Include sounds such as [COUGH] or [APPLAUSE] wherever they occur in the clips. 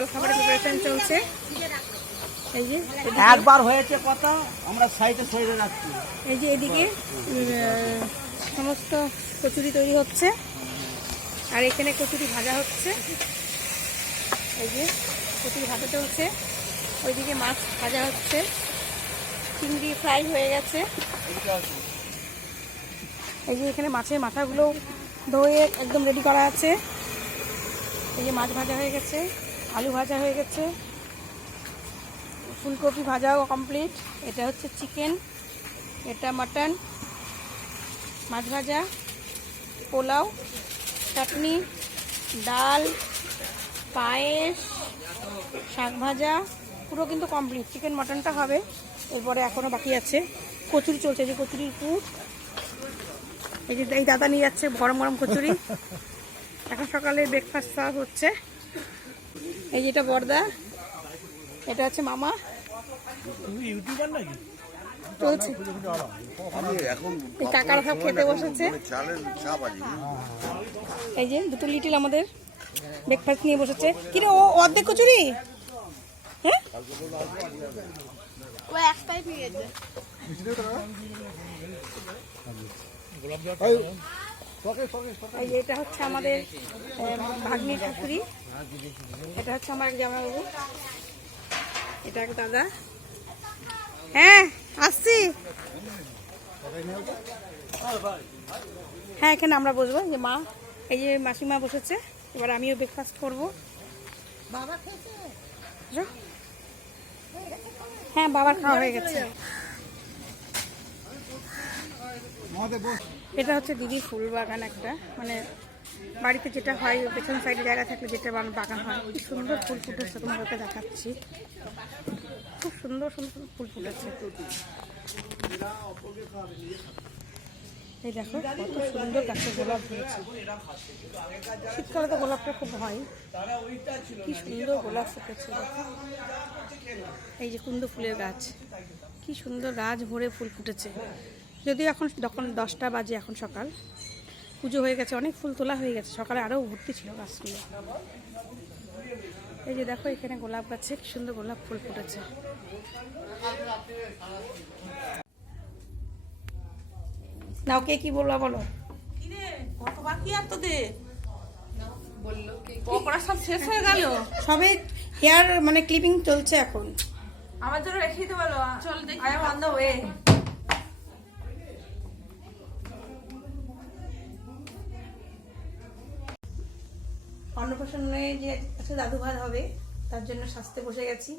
জল খাবারের প্রিপারেশন চলছে। এই যে একবার হয়েছে কথা আমরা সাইডে সইডে রাখছি। এই যে এদিকে সমস্ত কচুরি তৈরি হচ্ছে। আর এখানে কচুরি ভাজা হচ্ছে। এই যে কচুরি ভাজা চলছে। ওইদিকে মাছ ভাজা হচ্ছে। চিংড়ি ফ্রাই হয়ে গেছে। এই যে এখানে মাছের মাথাগুলো ধুয়ে একদম রেডি করা আছে। এই যে মাছ ভাজা হয়ে গেছে। আলু ভাজা হয়ে গেছে। ফুলকপি ভাজাও কমপ্লিট এটা হচ্ছে চিকেন এটা মাটন মাছ ভাজা পোলাও চাটনি ডাল পায়েস শাক ভাজা পুরো কিন্তু কমপ্লিট চিকেন মাটনটা হবে। এরপরে এখনও বাকি আছে। কচুরি চলছে যে কচুরির পুর। এই যে এই দাদা নিয়ে যাচ্ছে গরম গরম কচুরি। [LAUGHS] এখন সকালে ব্রেকফাস্ট সার্ভ হচ্ছে। এই যেটা বর্দা এটা হচ্ছে মামা। চলছে। আমি এখন এই কাকারা সব খেতে বসেছে। মানে এই যে দুটো লিটিল আমাদের ব্রেকফাস্ট নিয়ে বসেছে। কিরে ও অর্ধেক কচুরি? হ্যাঁ? এটা হচ্ছে আমাদের ভাগ্নির শাশুড়ি এটা হচ্ছে আমার এক জামাইবাবু। এটা এক দাদা। হ্যাঁ আসছি। হ্যাঁ এখানে আমরা বসবো। যে মা এই যে মাসিমা বসেছে। এবার আমিও ব্রেকফাস্ট করব। হ্যাঁ বাবার খাওয়া হয়ে গেছে। এটা হচ্ছে দিদি ফুল বাগান একটা। মানে বাড়িতে যেটা হয়, পেছন সাইডে জায়গা থাকলে যেটা বাগান হয় কি সুন্দর ফুল ফুটেছে তোমাদেরকে দেখাচ্ছি। খুব সুন্দর সুন্দর ফুল ফুটেছে। এই দেখো, কত সুন্দর গাছে গোলাপ ধরেছে শীতকালে তো গোলাপটা খুব হয়। কি সুন্দর গোলাপ ফুটেছে। এই যে কুন্দ ফুলের গাছ, কি সুন্দর গাছ ভরে ফুল ফুটেছে। যদি এখন যখন দশটা বাজে এখন সকাল পুজো হয়ে গেছে অনেক ফুল তোলা হয়ে গেছে। সকালে আরও ভর্তি ছিল গাছগুলো। এই যে দেখো এখানে গোলাপ গাছে কি সুন্দর গোলাপ ফুল ফুটেছে। নাও কে কি বলবা বলো? কত বাকি আর তোদের? পকোড়া সব শেষ হয়ে গেল? সবে হেয়ার মানে ক্লিপিং চলছে এখন। আমার জন্য রেখে দিতে বলো। চল দেখি। আই অন দ্য ওয়ে অন্নপ্রাশনে যে আজকে দাদু ভাত হবে তার জন্য সাজতে বসে গেছি।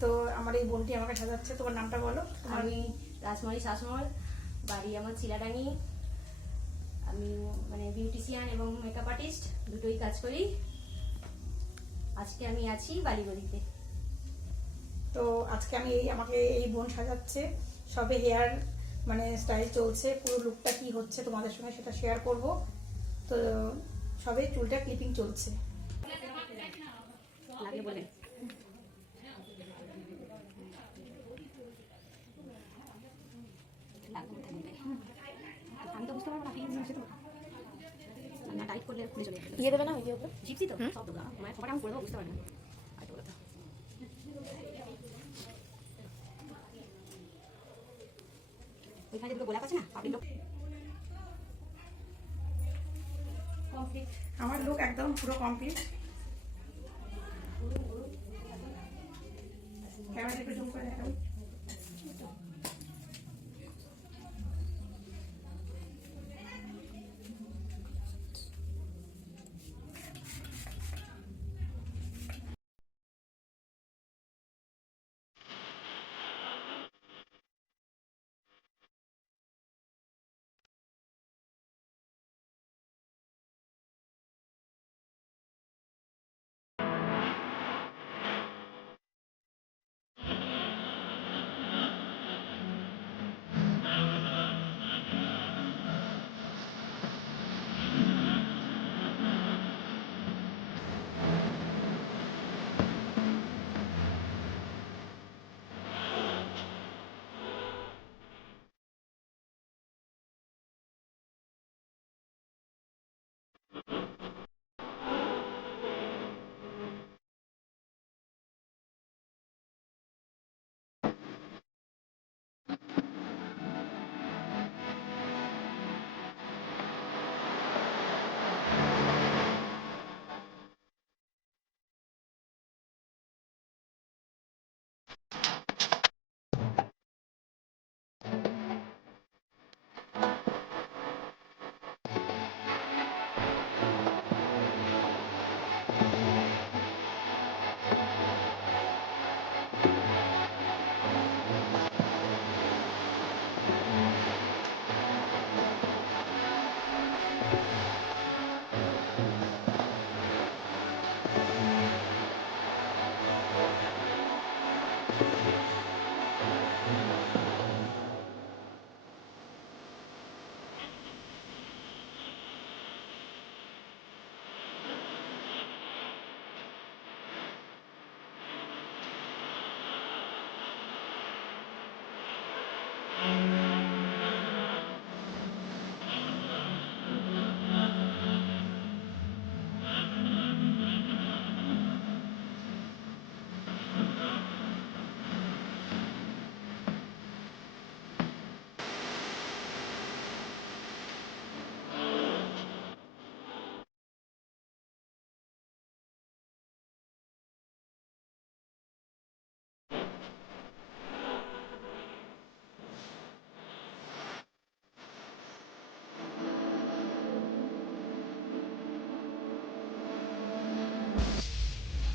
তো আমার এই বোনটি আমাকে সাজাচ্ছে তোমার নামটা বলো? আমি রাজমারি শাসমল বাড়ি আমার চিলাডাঙ্গি। আমি মানে বিউটিশিয়ান এবং মেকআপ আর্টিস্ট দুটোই কাজ করি। আজকে আমি আছি বালিগড়িতে তো আজকে আমি এই আমাকে এই বোন সাজাচ্ছে। সবে হেয়ার মানে স্টাইল চলছে পুরো লুকটা কি হচ্ছে তোমাদের সঙ্গে সেটা শেয়ার করব। তো সবে চুলটা ক্লিপিং চলছে। লাগে বলে। আমি তো বুঝতে পারব না ফিলিংস হচ্ছে তো না টাইট করলে খুলে চলে যাবে। দিয়ে দেবে না ওই ওপরে জিপসি তো সব মানে আমি করে দেবো বুঝতে না। ওইখানে গোলাপ আছে না পাবলিক লোক কমপ্লিট আমার লুক একদম পুরো কমপ্লিট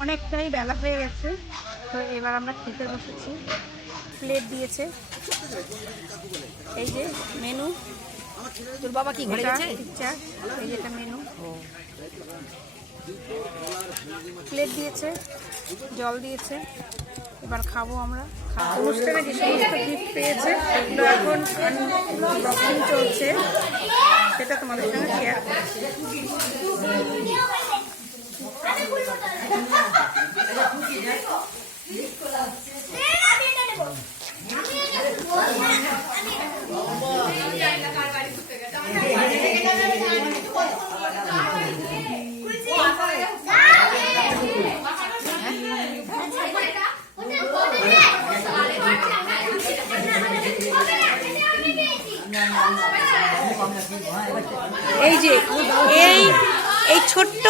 অনেকটাই বেলা হয়ে গেছে। তো এবার আমরা খেতে বসেছি। প্লেট দিয়েছে। এই যে মেনু। তোর বাবা কি ঘরে গেছে? এই যে এটা মেনু। প্লেট দিয়েছে জল দিয়েছে। এবার খাব আমরা। অনুষ্ঠানে যে সমস্ত গিফট পেয়েছে এগুলো এখন আনবক্সিং চলছে। সেটা তোমাদের সঙ্গে শেয়ার করছি। এই যে এই এই ছোট্ট।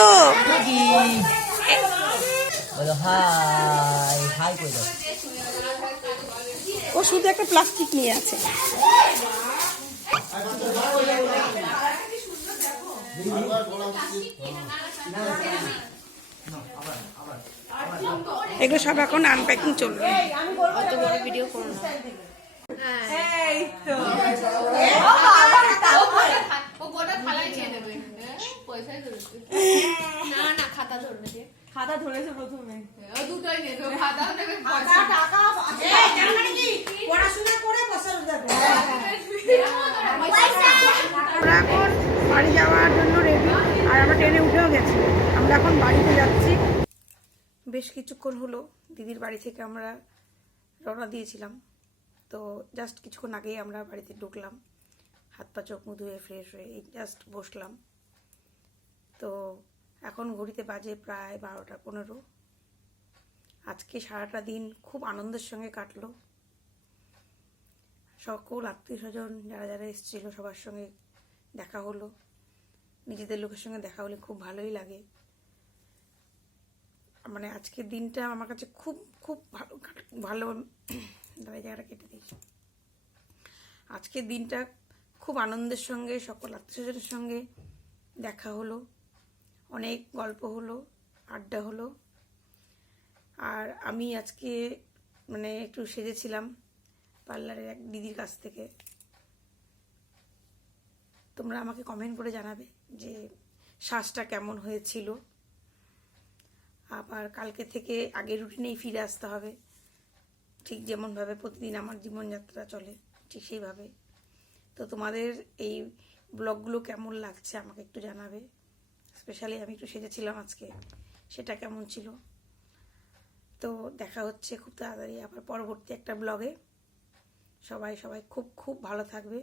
বলো হাই হাই করে দাও। ও শুধু একটা প্লাস্টিক নিয়ে আছে। এগুলো সব এখন আনপ্যাকিং চলবে। ও পয়সাই ধরেছে [LAUGHS] না না খাতা ধরবে খাতা ধরেছে প্রথমে। দুটোই নেবে খাতা নেবে পয়সা। আমরা এখন বাড়ি যাওয়ার জন্য রেডি আর আমরা ট্রেনে উঠেও গেছি। আমরা এখন বাড়িতে যাচ্ছি। বেশ কিছুক্ষণ হলো দিদির বাড়ি থেকে আমরা রওনা দিয়েছিলাম। তো জাস্ট কিছুক্ষণ আগেই আমরা বাড়িতে ঢুকলাম। হাত পা চোখ মুখ ধুয়ে ফ্রেশ হয়ে এই জাস্ট বসলাম। তো এখন ঘড়িতে বাজে প্রায় বারোটা পনেরো। আজকে সারাটা দিন খুব আনন্দের সঙ্গে কাটলো। সকল আত্মীয় স্বজন যারা যারা এসেছিল সবার সঙ্গে দেখা হলো। নিজেদের লোকের সঙ্গে দেখা হলে খুব ভালোই লাগে। মানে আজকের দিনটা আমার কাছে খুব খুব ভালো ভালো [CLEARS THROAT] দাঁড়া জায়গাটা কেটে দিয়েছি আজকের দিনটা খুব আনন্দের সঙ্গে, সকল আত্মীয় স্বজনের সঙ্গে দেখা হলো। অনেক গল্প হলো, আড্ডা হলো। আর আমি আজকে মানে একটু সেজেছিলাম পার্লারের এক দিদির কাছ থেকে। তোমরা আমাকে কমেন্ট করে জানাবে যে শ্বাসটা কেমন হয়েছিল। আবার কালকে থেকে আগের রুটিনেই ফিরে আসতে হবে। ঠিক যেমনভাবে প্রতিদিন আমার জীবনযাত্রা চলে, ঠিক সেইভাবে। তো তোমাদের এই ব্লগগুলো কেমন লাগছে আমাকে একটু জানাবে। স্পেশালি আমি একটু সেজেছিলাম আজকে। সেটা কেমন ছিল? তো দেখা হচ্ছে খুব তাড়াতাড়ি আবার পরবর্তী একটা ব্লগে সবাই সবাই খুব খুব ভালো থাকবে।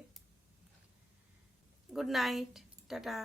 Good night tata.